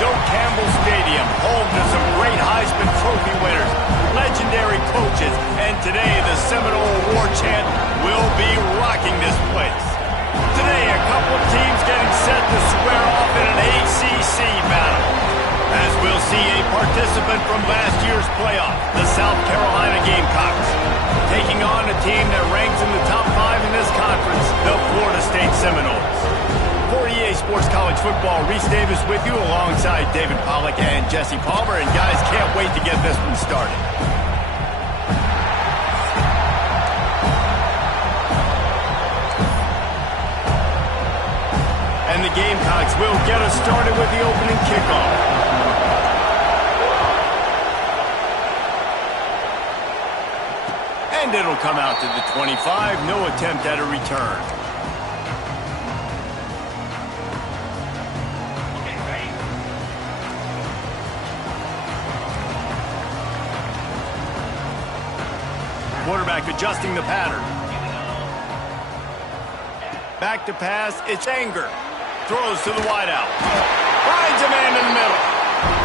Stadium, home to some great Heisman Trophy winners, legendary coaches, and today the Seminole War chant will be rocking this place. Today, a couple of teams getting set to square off in an ACC battle. As we'll see a participant from last year's playoff, the South Carolina Gamecocks, taking on a team that ranks in the top 5 in this conference, the Florida State Seminoles. For EA Sports College Football, Reese Davis with you alongside David Pollack and Jesse Palmer. And guys, can't wait to get this one started. And the Gamecocks will get us started with the opening kickoff. And it'll come out to the 25. No attempt at a return. Quarterback adjusting the pattern. Back to pass, it's Anger. Throws to the wideout. Finds a man in the middle.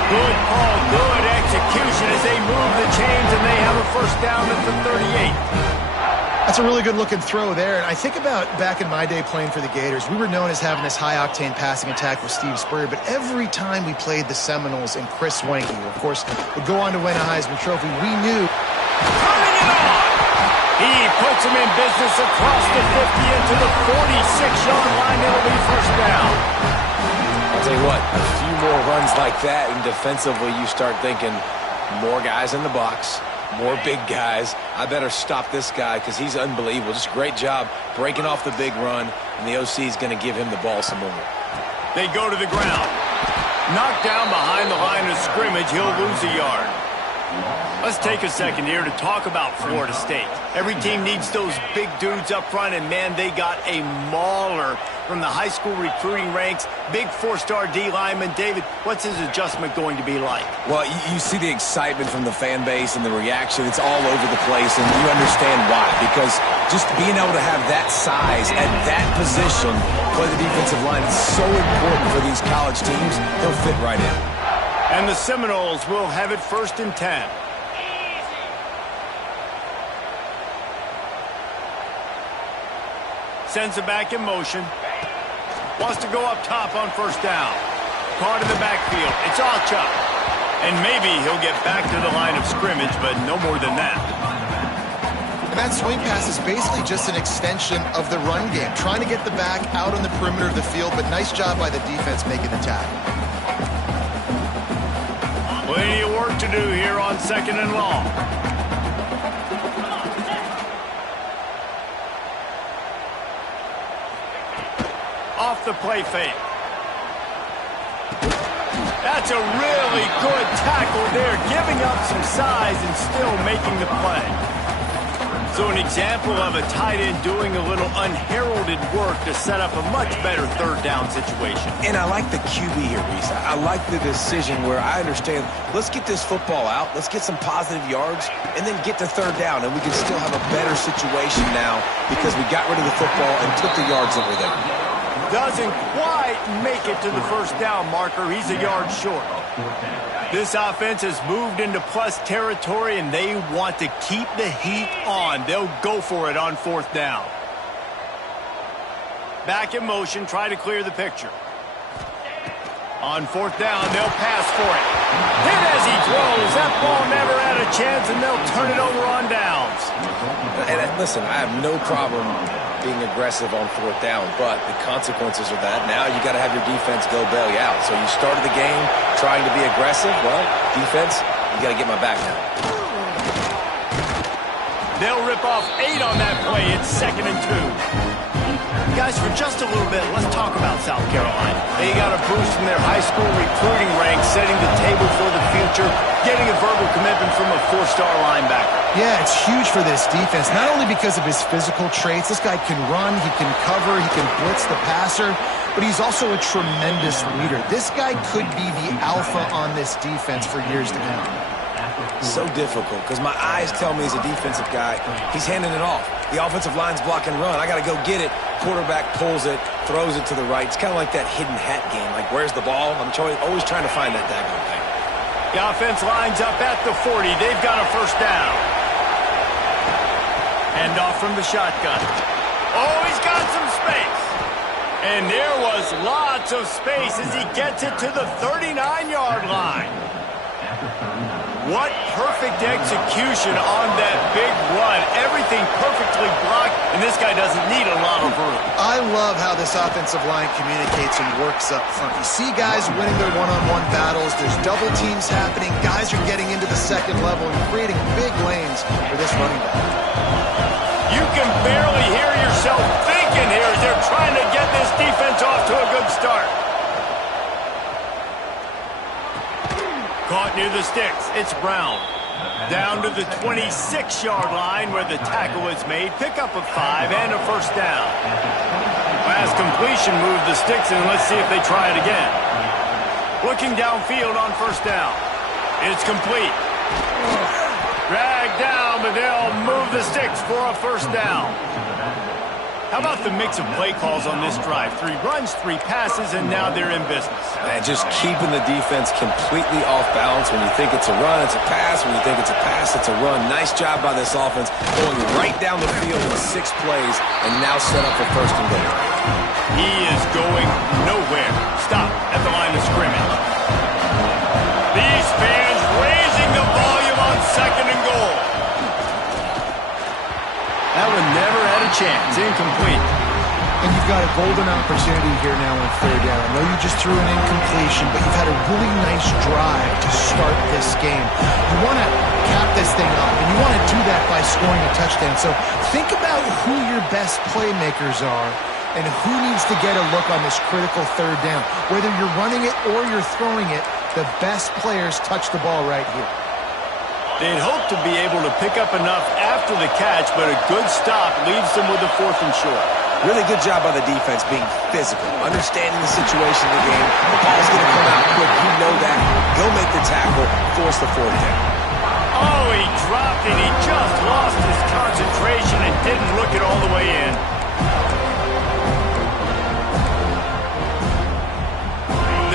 Good call, good execution as they move the chains and they have a first down at the 38. That's a really good-looking throw there. And I think about back in my day playing for the Gators, we were known as having this high-octane passing attack with Steve Spurrier, but every time we played the Seminoles and Chris Swanke, who, of course, would go on to win a Heisman Trophy, we knew... Turning it on! He puts him in business across the 50 into the 46-yard line. It'll be first down. I'll tell you what, a few more runs like that, and defensively you start thinking more guys in the box, more big guys. I better stop this guy because he's unbelievable. Just a great job breaking off the big run, and the OC is going to give him the ball some more. They go to the ground. Knocked down behind the line of scrimmage. He'll lose a yard. Let's take a second here to talk about Florida State. Every team needs those big dudes up front, and man, they got a mauler from the high school recruiting ranks. Big 4-star D lineman. David, what's his adjustment going to be like? Well, you see the excitement from the fan base and the reaction. It's all over the place, and you understand why. Because just being able to have that size at that position, play the defensive line, is so important for these college teams. He'll fit right in. And the Seminoles will have it 1st and 10. Sends it back in motion. Wants to go up top on first down. Caught in the backfield. It's Alchuk. And maybe he'll get back to the line of scrimmage, but no more than that. And that swing pass is basically just an extension of the run game. Trying to get the back out on the perimeter of the field, but nice job by the defense making the tackle. Plenty of work to do here on 2nd and long. Off the play fake. That's a really good tackle there, giving up some size and still making the play. So an example of a tight end doing a little unheralded work to set up a much better 3rd down situation. And I like the QB here, Reese. I like the decision where I understand, let's get this football out, let's get some positive yards, and then get to 3rd down, and we can still have a better situation now because we got rid of the football and took the yards that were there. Doesn't quite make it to the 1st down marker. He's a yard short. This offense has moved into plus territory, and they want to keep the heat on. They'll go for it on 4th down. Back in motion, try to clear the picture. On 4th down, they'll pass for it. Hit as he throws. That ball never had a chance, and they'll turn it over on downs. And listen, I have no problem being aggressive on 4th down, but the consequences of that, now you got to have your defense go bail you out. So you started the game trying to be aggressive. Well, defense, you got to get my back now. They'll rip off 8 on that play. It's 2nd and 2. Guys, for just a little bit, let's talk about South Carolina. They got a boost from their high school recruiting ranks, setting the table for the future, getting a verbal commitment from a 4-star linebacker. Yeah, it's huge for this defense, not only because of his physical traits. This guy can run, he can cover, he can blitz the passer, but he's also a tremendous leader. This guy could be the alpha on this defense for years to come. So difficult because my eyes tell me as a defensive guy, he's handing it off. The offensive line's block and run. I got to go get it. Quarterback pulls it, throws it to the right. It's kind of like that hidden hat game. Like, where's the ball? I'm always trying to find that daggone thing. The offense lines up at the 40. They've got a first down. Hand off from the shotgun. Oh, he's got some space. And there was lots of space as he gets it to the 39-yard line. What perfect execution on that big run. Everything perfectly blocked, and this guy doesn't need a lot of room. I love how this offensive line communicates and works up front. You see guys winning their one-on-one battles. There's double teams happening. Guys are getting into the second level and creating big lanes for this running back. You can barely hear yourself thinking here as they're trying to get this defense off to a good start. Caught near the sticks. It's Brown. Down to the 26-yard line where the tackle is made. Pick up a 5 and a first down. Last completion moved the sticks, and let's see if they try it again. Looking downfield on first down. It's complete. Dragged down, but they'll move the sticks for a first down. How about the mix of play calls on this drive? 3 runs, 3 passes, and now they're in business. Man, just keeping the defense completely off balance. When you think it's a run, it's a pass. When you think it's a pass, it's a run. Nice job by this offense, going right down the field in 6 plays, and now set up for first and goal. He is going nowhere. Stop at the line of scrimmage. These fans raising the volume on second and goal. That one never had a chance. Incomplete. And you've got a golden opportunity here now on third down. I know you just threw an incompletion, but you've had a really nice drive to start this game. You want to cap this thing off, and you want to do that by scoring a touchdown. So think about who your best playmakers are and who needs to get a look on this critical third down. Whether you're running it or you're throwing it, the best players touch the ball right here. They'd hope to be able to pick up enough after the catch, but a good stop leaves them with a 4th and short. Really good job by the defense being physical, understanding the situation of the game. The ball's going to come out quick. You know that. Go make the tackle, force the 4th down. Oh, he dropped it. He just lost his concentration and didn't look it all the way in.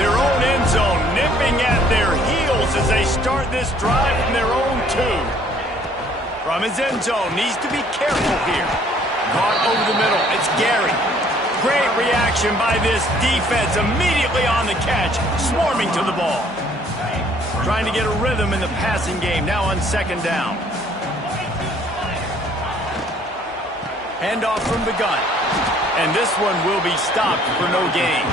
Their own end zone nipping at their heels as they start this drive from their own 2. From his end zone, needs to be careful here. Caught over the middle. It's Gary. Great reaction by this defense. Immediately on the catch, swarming to the ball. Trying to get a rhythm in the passing game. Now on second down. Handoff from the gun. And this one will be stopped for no gain.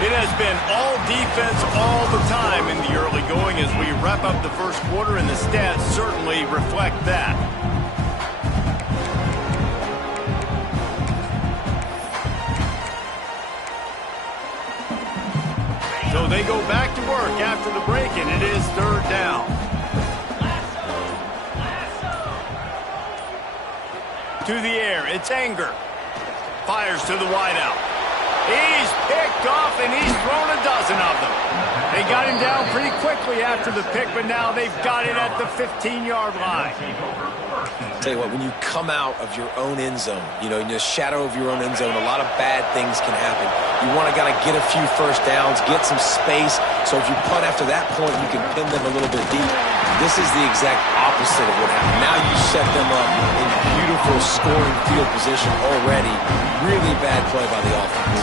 It has been all defense all the time in the early going as we wrap up the first quarter, and the stats certainly reflect that. So they go back to work after the break, and it is third down. To the air, it's Anger. Fires to the wideout. He's picked off, and he's thrown a dozen of them. They got him down pretty quickly after the pick, but now they've got it at the 15-yard line. Tell you what, when you come out of your own end zone, in the shadow of your own end zone, a lot of bad things can happen. You want to get a few first downs, get some space, so if you punt after that point, you can pin them a little bit deep. This is the exact opposite of what happened. Now you set them up in beautiful scoring field position already. Really bad play by the offense.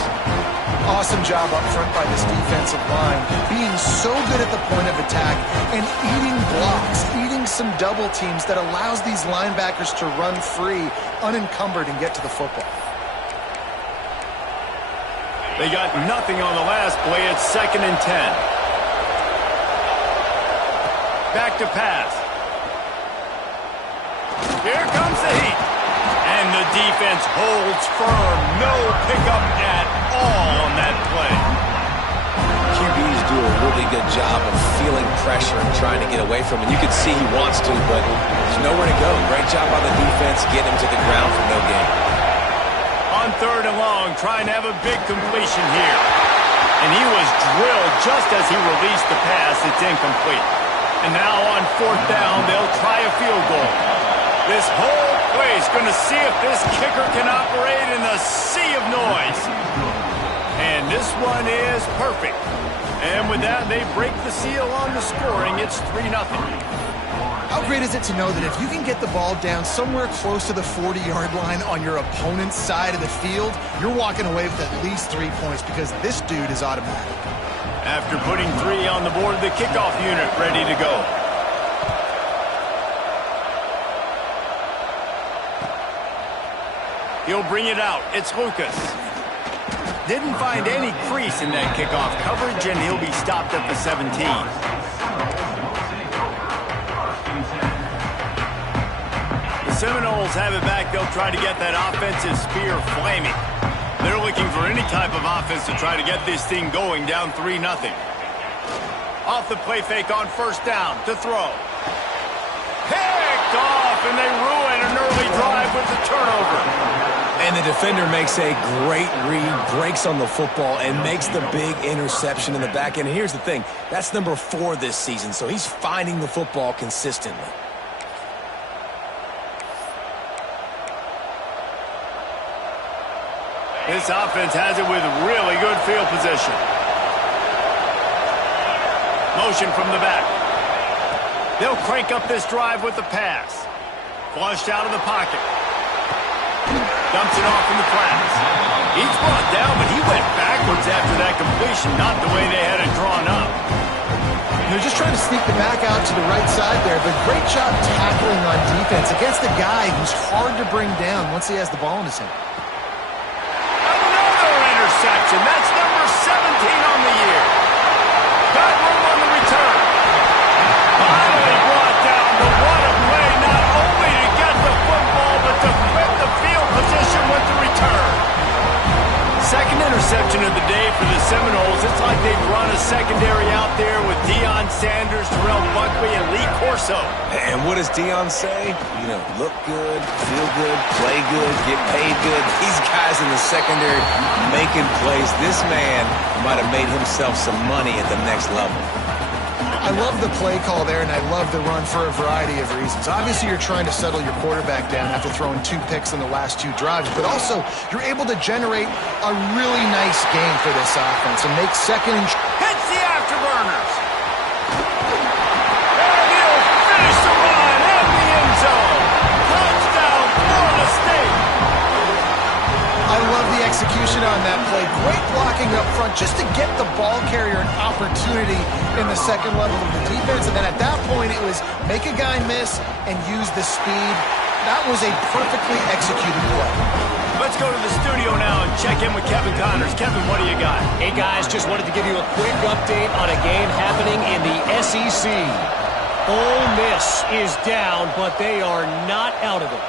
Awesome job up front by this defensive line, being so good at the point of attack and eating blocks, eating some double teams that allows these linebackers to run free, unencumbered, and get to the football. They got nothing on the last play. It's 2nd and 10. Back to pass. Here comes the heat. And the defense holds firm. No pickup at all on that play. QBs do a really good job of feeling pressure and trying to get away from it. You can see he wants to, but there's nowhere to go. Great job by the defense getting him to the ground for no gain. On 3rd and long, trying to have a big completion here. And he was drilled just as he released the pass. It's incomplete. And now on 4th down, they'll try a field goal. This whole place going to see if this kicker can operate in the sea of noise. And this one is perfect. And with that, they break the seal on the scoring. It's 3-0. How great is it to know that if you can get the ball down somewhere close to the 40-yard line on your opponent's side of the field, you're walking away with at least 3 points because this dude is automatic. After putting 3 on the board, the kickoff unit ready to go. He'll bring it out. It's Lucas. Didn't find any crease in that kickoff coverage, and he'll be stopped at the 17. The Seminoles have it back. They'll try to get that offensive spear flaming. They're looking for any type of offense to try to get this thing going, down 3-0. Off the play fake on 1st down to throw. Picked off, and they ruin an early drive with the turnover. And the defender makes a great read, breaks on the football, and makes the big interception in the back end. And here's the thing, that's number 4 this season, so he's finding the football consistently. This offense has it with really good field position. Motion from the back. They'll crank up this drive with the pass. Flushed out of the pocket. Dumps it off in the flats. He's brought down, but he went backwards after that completion, not the way they had it drawn up. They're just trying to sneak the back out to the right side there, but great job tackling on defense against a guy who's hard to bring down once he has the ball in his hand. Another interception. That's number 17 on the year. Got room on the return. Finally brought down, but what a play, not only to get the football, but to flip the field position with the return. Second interception of the day for the Seminoles. It's like they've run a secondary out there with Deion Sanders, Terrell Buckley, and Lee Corso. And what does Deion say? You know, look good, feel good, play good, get paid good. These guys in the secondary making plays. This man might have made himself some money at the next level. I love the play call there, and I love the run for a variety of reasons. Obviously, you're trying to settle your quarterback down after throwing 2 picks in the last 2 drives, but also you're able to generate a really nice game for this offense and make second and... Hits the afterburners. And he'll finish the run in the end zone. Touchdown, Florida State. I love the execution on that play. Great blocking up front just to get the ball carrier an opportunity in the second level of the defense. And then at that point, it was make a guy miss and use the speed. That was a perfectly executed play. Let's go to the studio now and check in with Kevin Connors. Kevin, what do you got? Hey, guys, just wanted to give you a quick update on a game happening in the SEC. Ole Miss is down, but they are not out of it.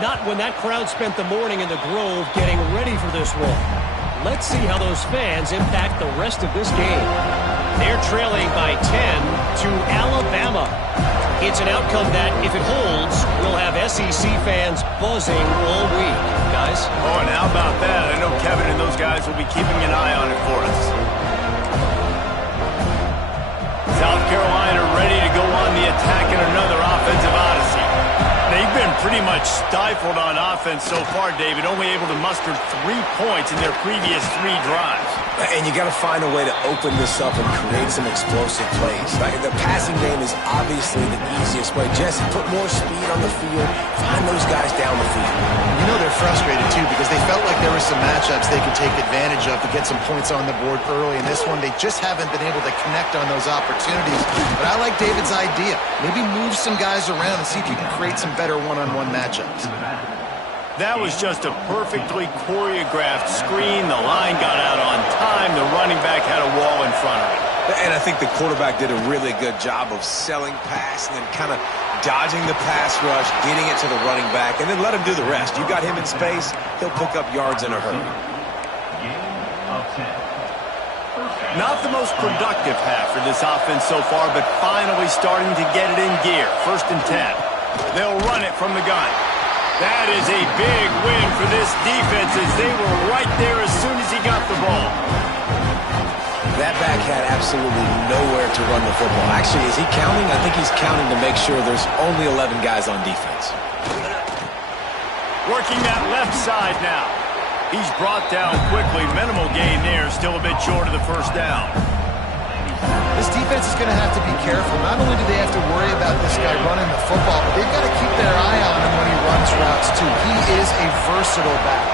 Not when that crowd spent the morning in the Grove getting ready for this one. Let's see how those fans impact the rest of this game. They're trailing by 10 to Alabama. It's an outcome that, if it holds, will have SEC fans buzzing all week. Guys? Oh, and how about that? I know Kevin and those guys will be keeping an eye on it for us. South Carolina ready to go on the attack in another offensive odyssey. They've been pretty much stifled on offense so far, David, only able to muster 3 points in their previous 3 drives. And you got to find a way to open this up and create some explosive plays. Like the passing game is obviously the easiest way. Jesse, put more speed on the field. Find those guys down the field. You know they're frustrated, too, because they felt like there were some matchups they could take advantage of to get some points on the board early. In this one, they just haven't been able to connect on those opportunities. But I like David's idea. Maybe move some guys around and see if you can create some better one-on-one matchups. That was just a perfectly choreographed screen. The line got out on time. The running back had a wall in front of it. And I think the quarterback did a really good job of selling pass and then kind of dodging the pass rush, getting it to the running back, and then let him do the rest. You got him in space, he'll pick up yards in a hurry. Not the most productive half for this offense so far, but finally starting to get it in gear. 1st and 10. They'll run it from the gun. That is a big win for this defense as they were right there as soon as he got the ball. That back had absolutely nowhere to run the football. Actually, is he counting? I think he's counting to make sure there's only 11 guys on defense. Working that left side now. He's brought down quickly. Minimal gain there. Still a bit short of the 1st down. This defense is going to have to be careful. Not only do they have to worry about this guy running the football, but they've got to keep their eye on him when he runs routes, too. He is a versatile back.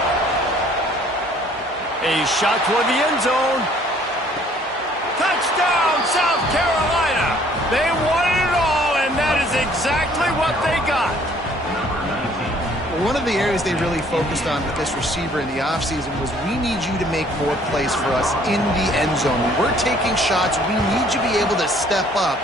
A shot toward the end zone. Touchdown, South Carolina. They wanted it all, and that is exactly what they got. One of the areas they really focused on with this receiver in the offseason was we need you to make more plays for us in the end zone. When we're taking shots, we need you to be able to step up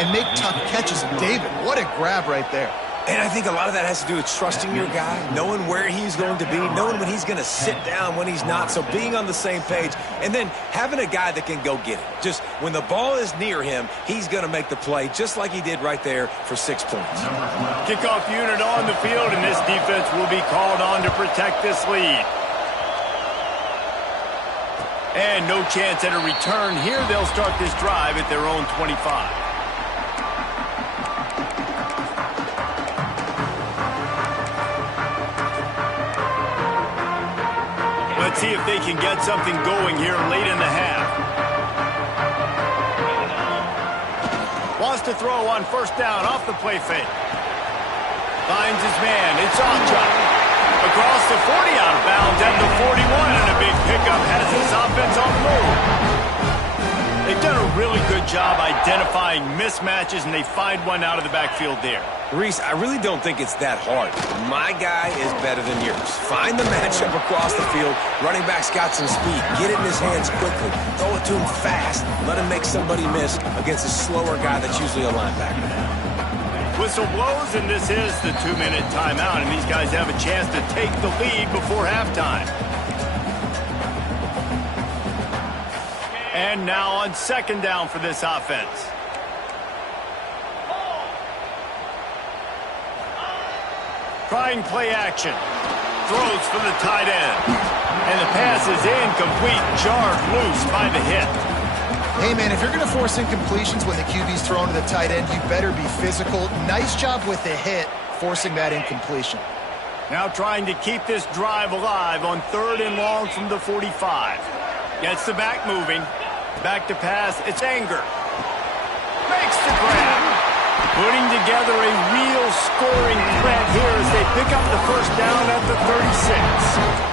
and make tough catches. And David, what a grab right there. And I think a lot of that has to do with trusting your guy, knowing where he's going to be, knowing when he's going to sit down, when he's not, so being on the same page, and then having a guy that can go get it. Just when the ball is near him, he's going to make the play, just like he did right there for 6 points. Kickoff unit on the field, and this defense will be called on to protect this lead. And no chance at a return here. They'll start this drive at their own 25. Let's see if they can get something going here late in the half. Wants to throw on 1st down off the play fake. Finds his man. It's Acha. Across the 40, out of bounds at the 41, and a big pickup has this offense on the move. They've done a really good job identifying mismatches, and they find one out of the backfield there. Reese, I really don't think it's that hard. My guy is better than yours. Find the matchup across the field. Running back's got some speed. Get it in his hands quickly. Throw it to him fast. Let him make somebody miss against a slower guy that's usually a linebacker. Whistle blows, and this is the 2-minute timeout, and these guys have a chance to take the lead before halftime. And now on 2nd down for this offense. Trying play action. Throws for the tight end. And the pass is incomplete, jarred loose by the hit. Hey, man, if you're going to force incompletions when the QB's thrown to the tight end, you better be physical. Nice job with the hit, forcing that incompletion. Now trying to keep this drive alive on 3rd and long from the 45. Gets the back moving. Back to pass. It's Anger. Makes the grab. Putting together a real scoring threat here as they pick up the 1st down at the 36.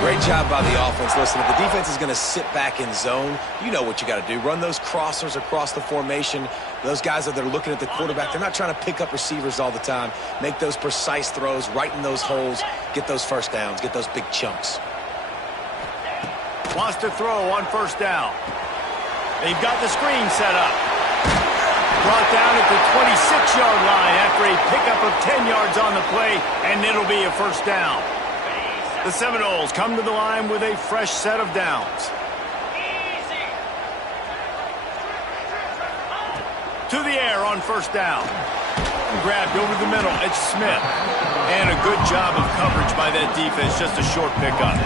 Great job by the offense. Listen, if the defense is going to sit back in zone, you know what you got to do. Run those crossers across the formation. Those guys that are looking at the quarterback, they're not trying to pick up receivers all the time. Make those precise throws right in those holes. Get those 1st downs. Get those big chunks. Wants to throw on 1st down. They've got the screen set up. Brought down at the 26-yard line after a pickup of 10 yards on the play, and it'll be a 1st down. The Seminoles come to the line with a fresh set of downs. To the air on 1st down. Grabbed over the middle. It's Smith. And a good job of coverage by that defense. Just a short pickup.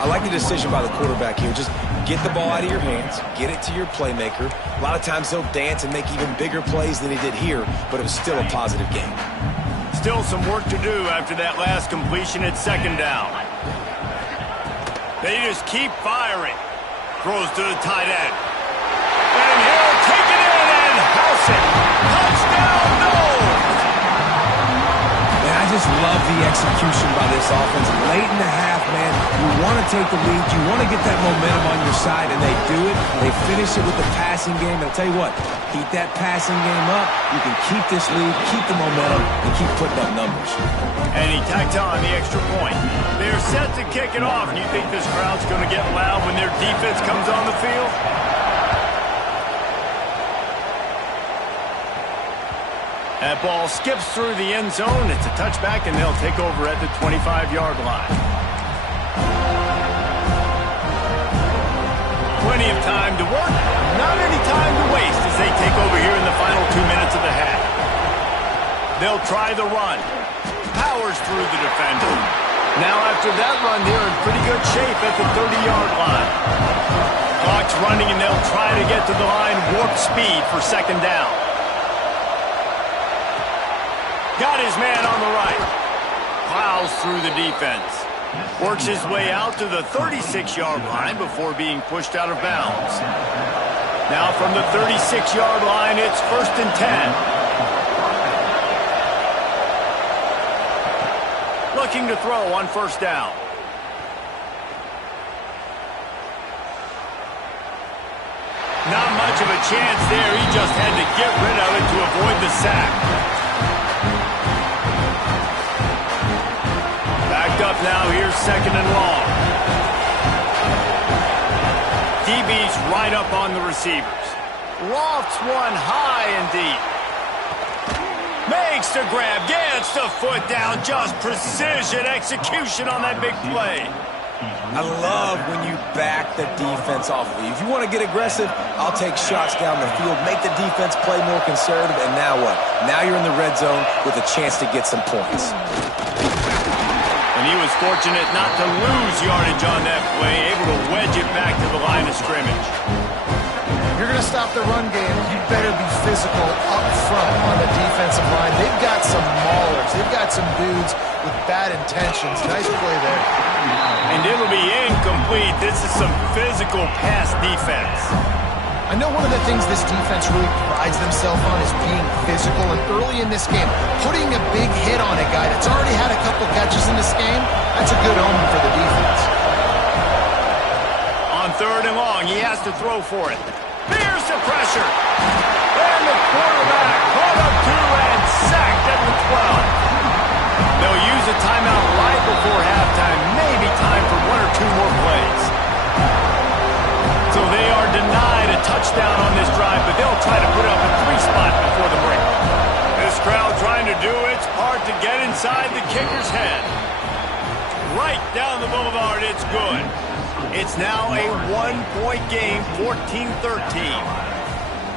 I like the decision by the quarterback here. Just get the ball out of your hands, get it to your playmaker. A lot of times he'll dance and make even bigger plays than he did here, but it was still a positive game. Still some work to do after that last completion at 2nd down. They just keep firing. Throws to the tight end. And he'll take it in and house it. Touchdown, no! I just love the execution by this offense. Late in the half, man, you want to take the lead. You want to get that momentum on your side, and they do it. They finish it with the passing game. I'll tell you what, keep that passing game up. You can keep this lead, keep the momentum, and keep putting up numbers. And he tacked on the extra point. They're set to kick it off. And you think this crowd's going to get loud when their defense comes on the field? That ball skips through the end zone. It's a touchback, and they'll take over at the 25-yard line. Plenty of time to work, not any time to waste as they take over here in the final 2 minutes of the half. They'll try the run. Powers through the defender. Now after that run, they're in pretty good shape at the 30-yard line. Clock's running, and they'll try to get to the line warp speed for second down. Got his man on the right. Plows through the defense. Works his way out to the 36-yard line before being pushed out of bounds. Now from the 36-yard line, it's 1st and 10. Looking to throw on 1st down. Not much of a chance there. He just had to get rid of it to avoid the sack. Backed up now. Here's 2nd and long. DB's right up on the receivers. Lofts one high and deep. Makes the grab, gets the foot down, just precision execution on that big play. I love when you back the defense off of you. If you want to get aggressive, I'll take shots down the field, make the defense play more conservative, and now what? Now you're in the red zone with a chance to get some points. And he was fortunate not to lose yardage on that play, able to wedge it back to the line of scrimmage. You're going to stop the run game, you better be physical up front on the defensive line. They've got some maulers. They've got some dudes with bad intentions. Nice play there. And it'll be incomplete. This is some physical pass defense. I know one of the things this defense really prides themselves on is being physical. And early in this game, putting a big hit on a guy that's already had a couple catches in this game, that's a good omen for the defense. On 3rd and long, he has to throw for it. There's the pressure. And the quarterback caught up to and sacked at the 12. They'll use a timeout right before halftime. Maybe time for 1 or 2 more plays. So they are denied a touchdown on this drive, but they'll try to put up a 3 spot before the break. This crowd trying to do its part to get inside the kicker's head. Right down the boulevard, it's good. It's now a 1-point game, 14-13.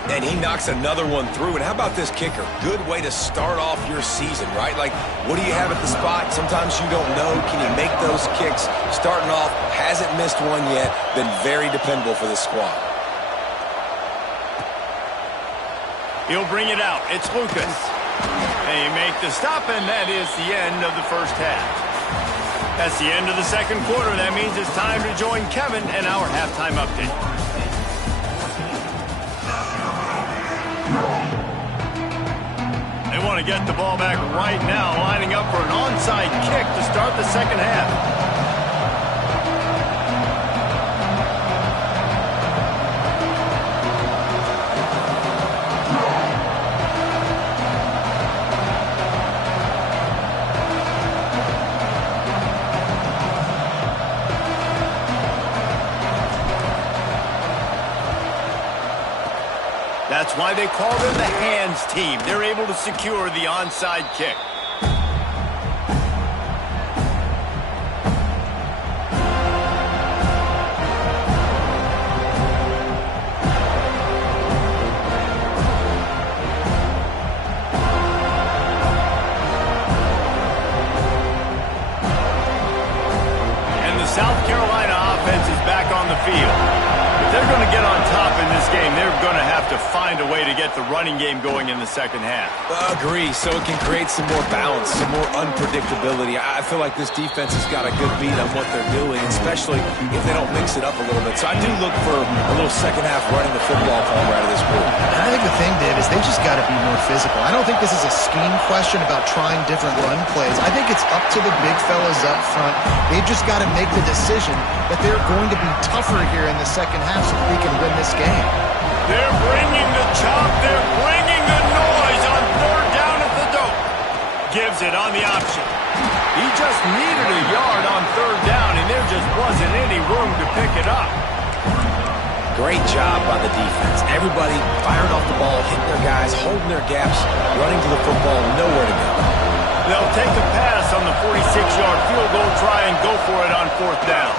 And he knocks another one through. And how about this kicker? Good way to start off your season, right? Like, what do you have at the spot? Sometimes you don't know. Can you make those kicks? Starting off, hasn't missed one yet. Been very dependable for this squad. He'll bring it out. It's Lucas. They make the stop, and that is the end of the first half. That's the end of the second quarter. That means it's time to join Kevin and our halftime update. They want to get the ball back right now, lining up for an onside kick to start the second half. That's why they call them the hands team. They're able to secure the onside kick. And the South Carolina offense is back on the field. If they're going to get on top in this game, they're going to have to find a way to get the running game going in the second half. Agree, so it can create some more balance, some more unpredictability. I feel like this defense has got a good beat on what they're doing, especially if they don't mix it up a little bit. So I do look for a little second half running the football from right of this group. And I think the thing, Dave, is they just got to be more physical. I don't think this is a scheme question about trying different run plays. I think it's up to the big fellas up front. They've just got to make the decision that they're going to be tougher here in the second half so that they can win this game. They're bringing the chop. They're bringing the noise on 3rd down at the dope. Gives it on the option. He just needed a yard on 3rd down, and there just wasn't any room to pick it up. Great job by the defense. Everybody firing off the ball, hitting their guys, holding their gaps, running to the football, nowhere to go. They'll take a pass on the 46-yard field goal, try and go for it on 4th down.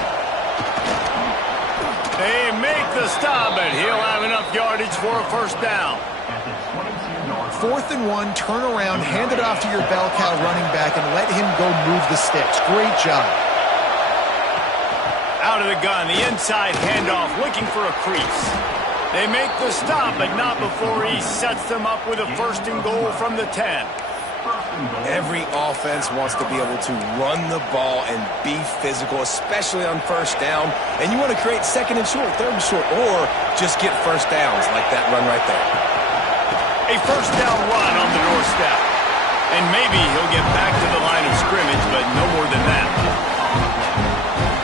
They make the stop, and he'll have enough yardage for a first down. 4th and 1, turn around, hand it off to your bell cow running back, and let him go move the sticks. Great job. Out of the gun, the inside handoff, looking for a crease. They make the stop, but not before he sets them up with a 1st and goal from the 10. Every offense wants to be able to run the ball and be physical, especially on 1st down. And you want to create 2nd and short, 3rd and short, or just get 1st downs like that run right there. A 1st down run on the doorstep. And maybe he'll get back to the line of scrimmage, but no more than that.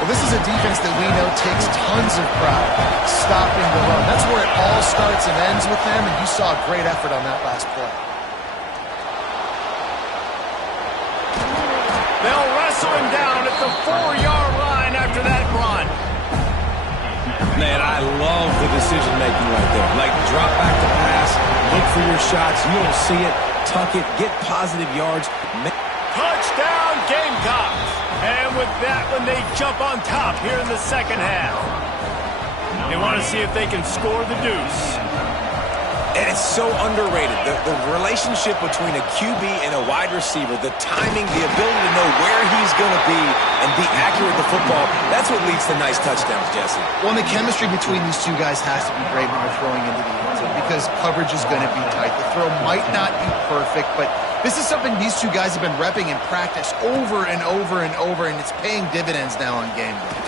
Well, this is a defense that we know takes tons of pride stopping the run. That's where it all starts and ends with them, and you saw a great effort on that last play. They'll wrestle him down at the 4-yard line after that run. Man, I love the decision-making right there. Like, drop back to pass, look for your shots. You don't see it, tuck it, get positive yards. Touchdown, Gamecocks. And with that one, they jump on top here in the 2nd half. They want to see if they can score the deuce. And it's so underrated. The relationship between a QB and a wide receiver, the timing, the ability to know where he's going to be and be accurate with the football, that's what leads to nice touchdowns, Jesse. Well, and the chemistry between these two guys has to be great when they're throwing into the end zone because coverage is going to be tight. The throw might not be perfect, but this is something these two guys have been repping in practice over and over and over, and it's paying dividends now on game day.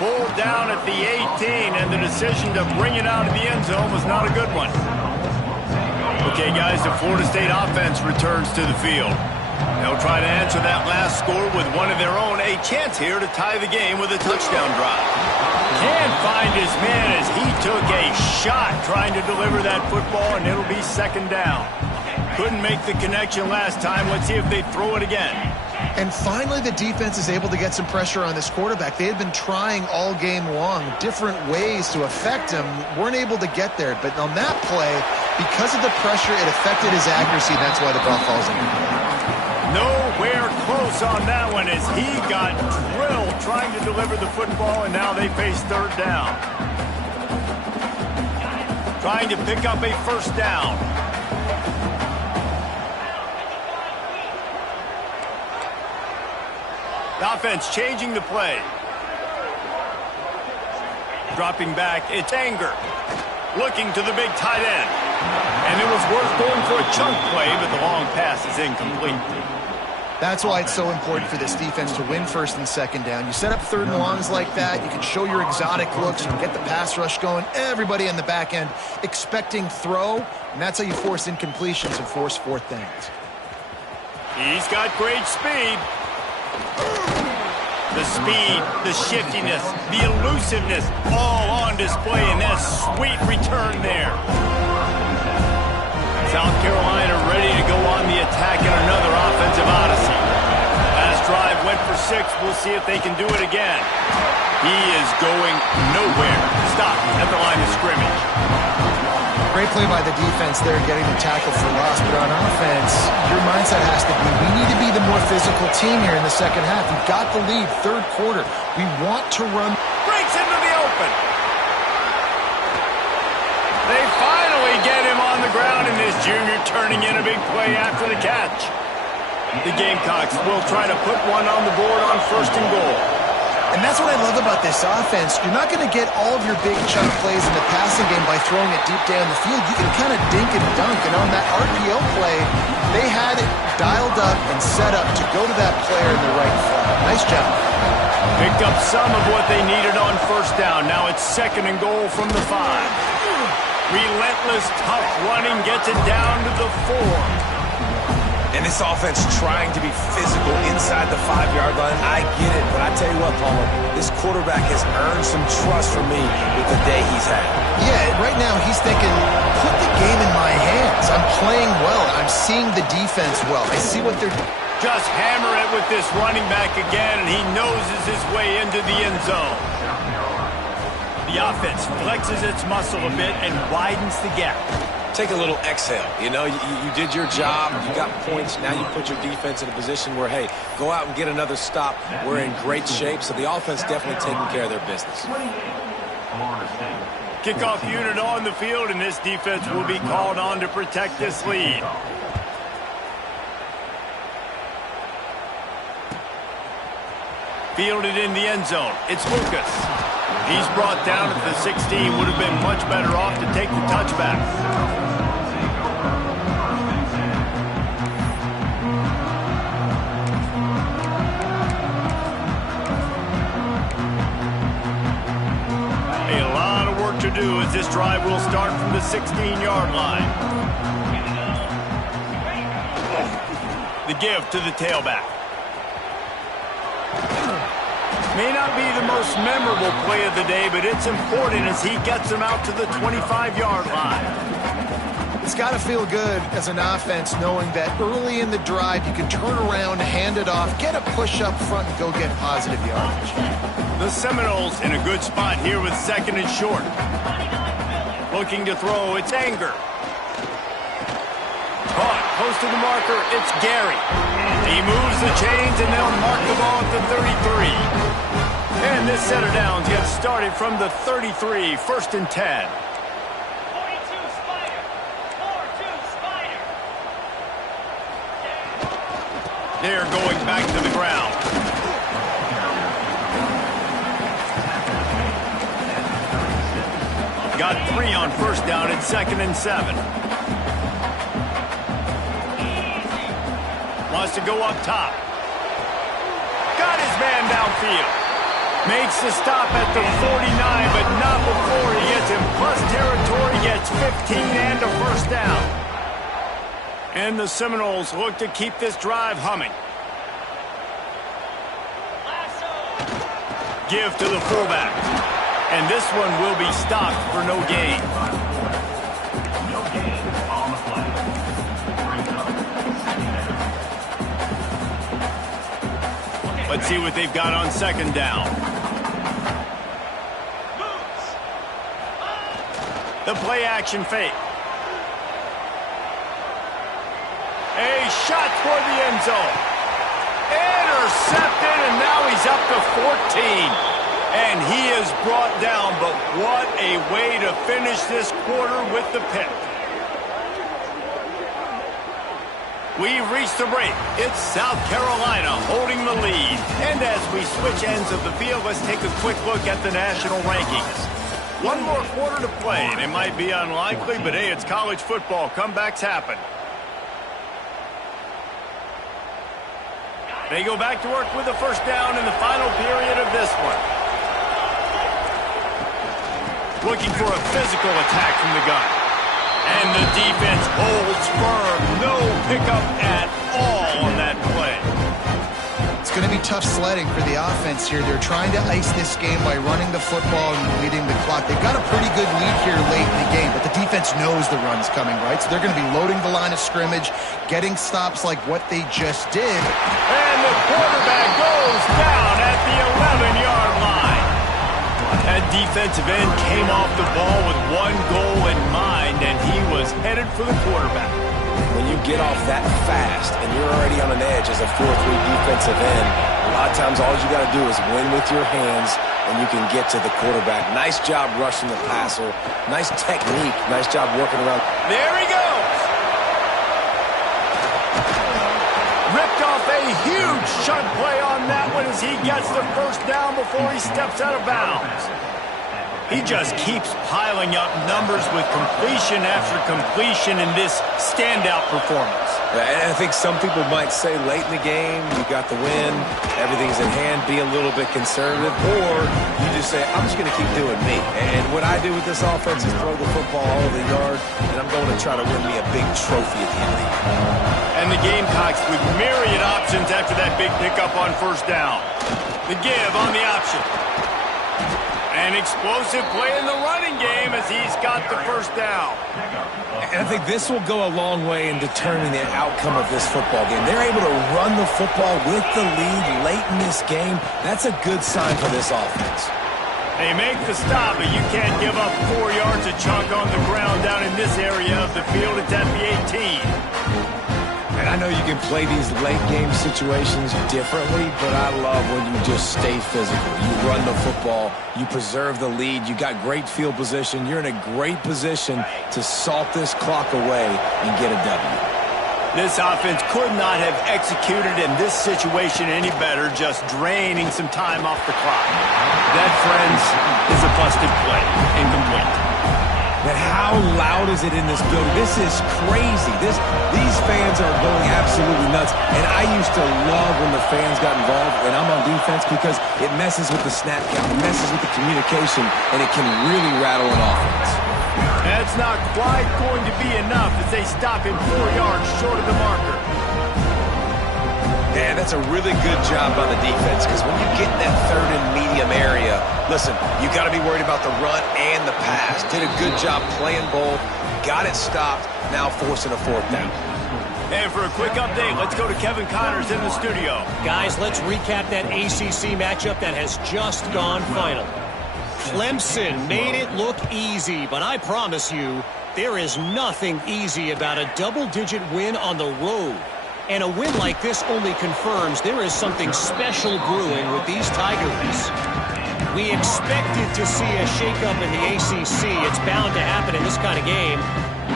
Pulled down at the 18, and the decision to bring it out of the end zone was not a good one. Okay, guys, the Florida State offense returns to the field. They'll try to answer that last score with one of their own. A chance here to tie the game with a touchdown drive. Can't find his man as he took a shot trying to deliver that football, and it'll be 2nd down. Couldn't make the connection last time. Let's see if they throw it again. And finally, the defense is able to get some pressure on this quarterback. They had been trying all game long different ways to affect him. Weren't able to get there. But on that play, because of the pressure, it affected his accuracy. That's why the ball falls in. Nowhere close on that one as he got drilled trying to deliver the football, and now they face 3rd down. Trying to pick up a 1st down. The offense changing the play. Dropping back, it's Anger. Looking to the big tight end. And it was worth going for a chunk play, but the long pass is incomplete. That's why it's so important for this defense to win 1st and 2nd down. You set up 3rd and longs like that. You can show your exotic looks. You can get the pass rush going. Everybody in the back end expecting throw. And that's how you force incompletions and force 4th downs. He's got great speed. The speed, the shiftiness, the elusiveness, all on display in that sweet return there. South Carolina ready to go on the attack in another offensive odyssey. Last drive went for 6. We'll see if they can do it again. He is going nowhere. Stop at the line of scrimmage. Great play by the defense there, getting the tackle for loss. But on offense, your mindset has to be, we need to be the more physical team here in the 2nd half. We've got the lead, 3rd quarter. We want to run. Breaks into the open. They finally get him on the ground, and this junior turning in a big play after the catch. The Gamecocks will try to put one on the board on 1st and goal. And that's what I love about this offense. You're not going to get all of your big chunk plays in the passing game by throwing it deep down the field. You can kind of dink and dunk. And on that RPO play, they had it dialed up and set up to go to that player in the right flat. Nice job. Picked up some of what they needed on 1st down. Now it's 2nd and goal from the 5. Relentless, tough running gets it down to the 4. And this offense trying to be physical inside the 5-yard line, I get it. But I tell you what, Palmer, this quarterback has earned some trust from me with the day he's had. Yeah, right now he's thinking, put the game in my hands. I'm playing well. I'm seeing the defense well. I see what they're doing. Just hammer it with this running back again, and he noses his way into the end zone. The offense flexes its muscle a bit and widens the gap. take a little exhale. You know, you did your job. You got points. Now you put your defense in a position where, hey, go out and get another stop. We're in great shape, so the offense definitely taking care of their business. Kickoff unit on the field, and this defense will be called on to protect this lead. Fielded in the end zone. It's Lucas. He's brought down at the 16. Would have been much better off to take the touchback. A lot of work to do as this drive will start from the 16-yard line. The give to the tailback. May not be the most memorable play of the day, but it's important as he gets them out to the 25-yard line. It's got to feel good as an offense knowing that early in the drive you can turn around, hand it off, get a push up front, and go get positive yardage. The Seminoles in a good spot here with 2nd and short. Looking to throw, it's Anger. Caught, close to the marker, it's Gary. He moves the chains and they'll mark the ball at the 33. And this set of downs gets started from the 33, 1st and 10. 42 Spider. 4-2 Spider. They're going back to the ground. Got 3 on 1st down and 2nd and 7. Wants to go up top. Got his man downfield. Makes the stop at the 49, but not before he gets in plus territory, gets 15 and a 1st down. And the Seminoles look to keep this drive humming. Give to the fullback. And this one will be stopped for no gain. Let's see what they've got on 2nd down. The play action fake. A shot for the end zone. Intercepted, and now he's up to 14. And he is brought down, but what a way to finish this quarter with the pick. We've reached the break. It's South Carolina holding the lead. And as we switch ends of the field, let's take a quick look at the national rankings. One more quarter to play, and it might be unlikely, but hey, it's college football. Comebacks happen. They go back to work with a 1st down in the final period of this one. Looking for a physical attack from the gun. And the defense holds firm. No pickup at all on that play. It's going to be tough sledding for the offense here. They're trying to ice this game by running the football and leading the clock. They've got a pretty good lead here late in the game, but the defense knows the run's coming, right? So they're going to be loading the line of scrimmage, getting stops like what they just did. And the quarterback goes down at the 11-yard line. That defensive end came off the ball with one goal in mind, and he was headed for the quarterback. When you get off that fast and you're already on an edge as a 4-3 defensive end, a lot of times all you got to do is win with your hands and you can get to the quarterback. Nice job rushing the passer. Nice technique. Nice job working around. There he goes. Ripped off a huge chunk play on that one as he gets the 1st down before he steps out of bounds. He just keeps piling up numbers with completion after completion in this standout performance. And I think some people might say late in the game, you got the win, everything's in hand, be a little bit conservative, or you just say, I'm just going to keep doing me. And what I do with this offense is throw the football all over the yard, and I'm going to try to win me a big trophy at the end of the year. And the Gamecocks with myriad options after that big pickup on 1st down. The give on the option. An explosive play in the running game as he's got the 1st down. And I think this will go a long way in determining the outcome of this football game. They're able to run the football with the lead late in this game. That's a good sign for this offense. They make the stop, but you can't give up 4 yards a chunk on the ground down in this area of the field. It's at the 18. And I know you can play these late game situations differently, but I love when you just stay physical. You run the football, you preserve the lead, you got great field position. You're in a great position to salt this clock away and get a W. This offense could not have executed in this situation any better, just draining some time off the clock. That, friends, is a busted play. Incomplete. But how loud is it in this building? This is crazy. These fans are going absolutely nuts. And I used to love when the fans got involved when I'm on defense because it messes with the snap count, it messes with the communication, and it can really rattle an offense. That's not quite going to be enough as they stop him 4 yards short of the marker. And that's a really good job by the defense because when you get in that third and medium area, listen, you got to be worried about the run and the pass. Did a good job playing both, got it stopped, now forcing a fourth down. And for a quick update, let's go to Kevin Connors in the studio. Guys, let's recap that ACC matchup that has just gone final. Clemson made it look easy, but I promise you, there is nothing easy about a double-digit win on the road. And a win like this only confirms there is something special brewing with these Tigers. We expected to see a shakeup in the ACC. It's bound to happen in this kind of game.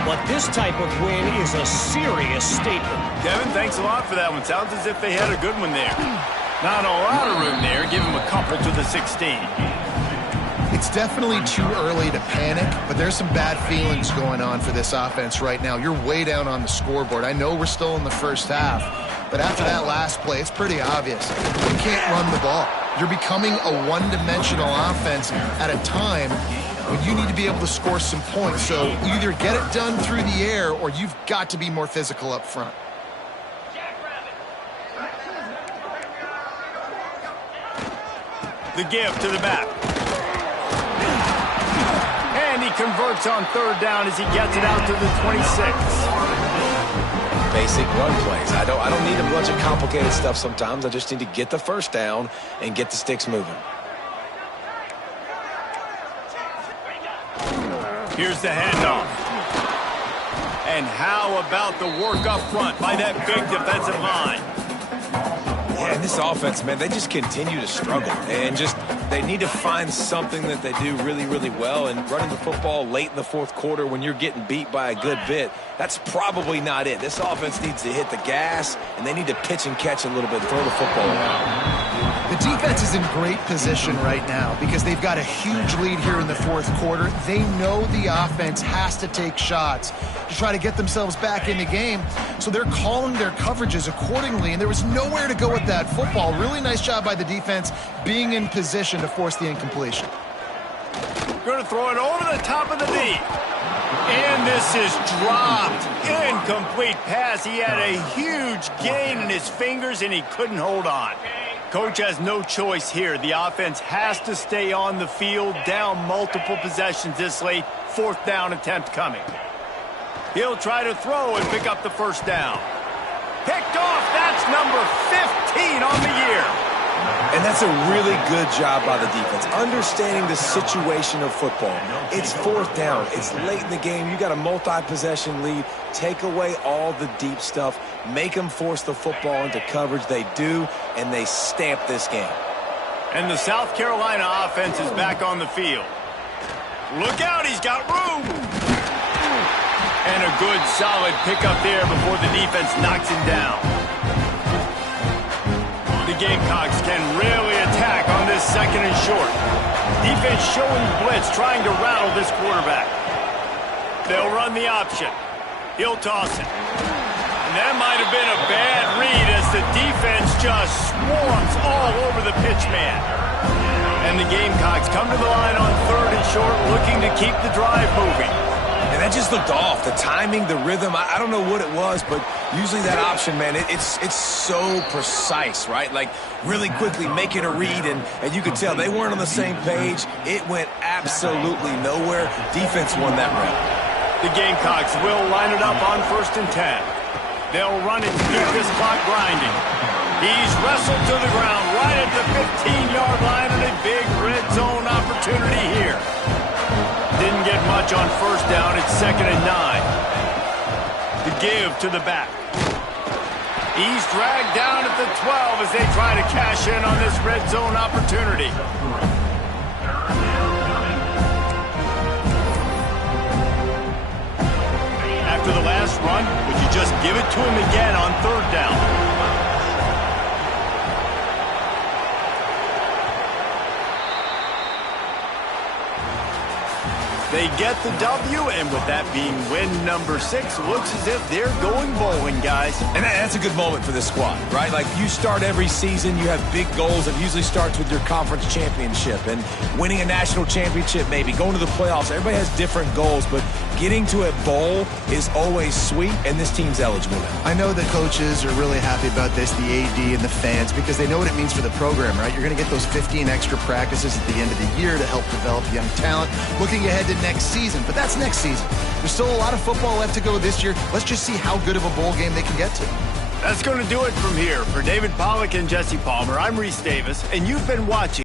But this type of win is a serious statement. Kevin, thanks a lot for that one. Sounds as if they had a good one there. Not a lot of room there. Give them a couple to the 16. It's definitely too early to panic, but there's some bad feelings going on for this offense right now. You're way down on the scoreboard. I know we're still in the first half, but after that last play, it's pretty obvious. You can't run the ball. You're becoming a one-dimensional offense at a time when you need to be able to score some points. So either get it done through the air or you've got to be more physical up front. The give to the back. And he converts on third down as he gets it out to the 26. Basic run plays. I don't need a bunch of complicated stuff sometimes. I just need to get the first down and get the sticks moving. Here's the handoff. And how about the work up front by that big defensive line? Yeah, and this offense, man, they just continue to struggle. And they need to find something that they do really, really well. And running the football late in the fourth quarter when you're getting beat by a good bit, that's probably not it. This offense needs to hit the gas, and they need to pitch and catch a little bit, throw the football around. The defense is in great position right now because they've got a huge lead here in the fourth quarter. They know the offense has to take shots to try to get themselves back in the game. So they're calling their coverages accordingly, and there was nowhere to go with that football. Really nice job by the defense being in position to force the incompletion. Going to throw it over the top of the knee. And this is dropped. Incomplete pass. He had a huge gain in his fingers, and he couldn't hold on. Coach has no choice here. The offense has to stay on the field, down multiple possessions this late. Fourth down attempt coming. He'll try to throw and pick up the first down. Picked off. That's number 15 on the year. And that's a really good job by the defense, understanding the situation of football. It's fourth down. It's late in the game. You got a multi-possession lead. Take away all the deep stuff. Make them force the football into coverage. They do, and they stamp this game. And the South Carolina offense is back on the field. Look out, he's got room. And a good, solid pickup there before the defense knocks him down. The Gamecocks can really attack on this second and short. Defense showing blitz, trying to rattle this quarterback. They'll run the option. He'll toss it. And that might have been a bad read as the defense just swarms all over the pitch man. And the Gamecocks come to the line on third and short, looking to keep the drive moving. And that just looked off. The timing, the rhythm, I don't know what it was, but usually that option, man, it's so precise, right? Like really quickly making a read, and you could tell they weren't on the same page. It went absolutely nowhere. Defense won that round. The Gamecocks will line it up on 1st and 10. They'll run it to keep this clock grinding. He's wrestled to the ground right at the 15-yard line, and a big red zone opportunity here. Didn't get much on first down. It's 2nd and 9. The give to the back. He's dragged down at the 12 as they try to cash in on this red zone opportunity. After the last run, would you just give it to him again on third down? They get the W, and with that being win number 6, looks as if they're going bowling, guys. And that's a good moment for this squad, right? Like, you start every season, you have big goals. It usually starts with your conference championship and winning a national championship, maybe going to the playoffs. Everybody has different goals, but getting to a bowl is always sweet, and this team's eligible now. I know the coaches are really happy about this, the AD and the fans, because they know what it means for the program, right? You're going to get those 15 extra practices at the end of the year to help develop young talent. Looking ahead to next season, but that's next season. There's still a lot of football left to go this year. Let's just see how good of a bowl game they can get to. That's going to do it from here. For David Pollack and Jesse Palmer, I'm Reese Davis, and you've been watching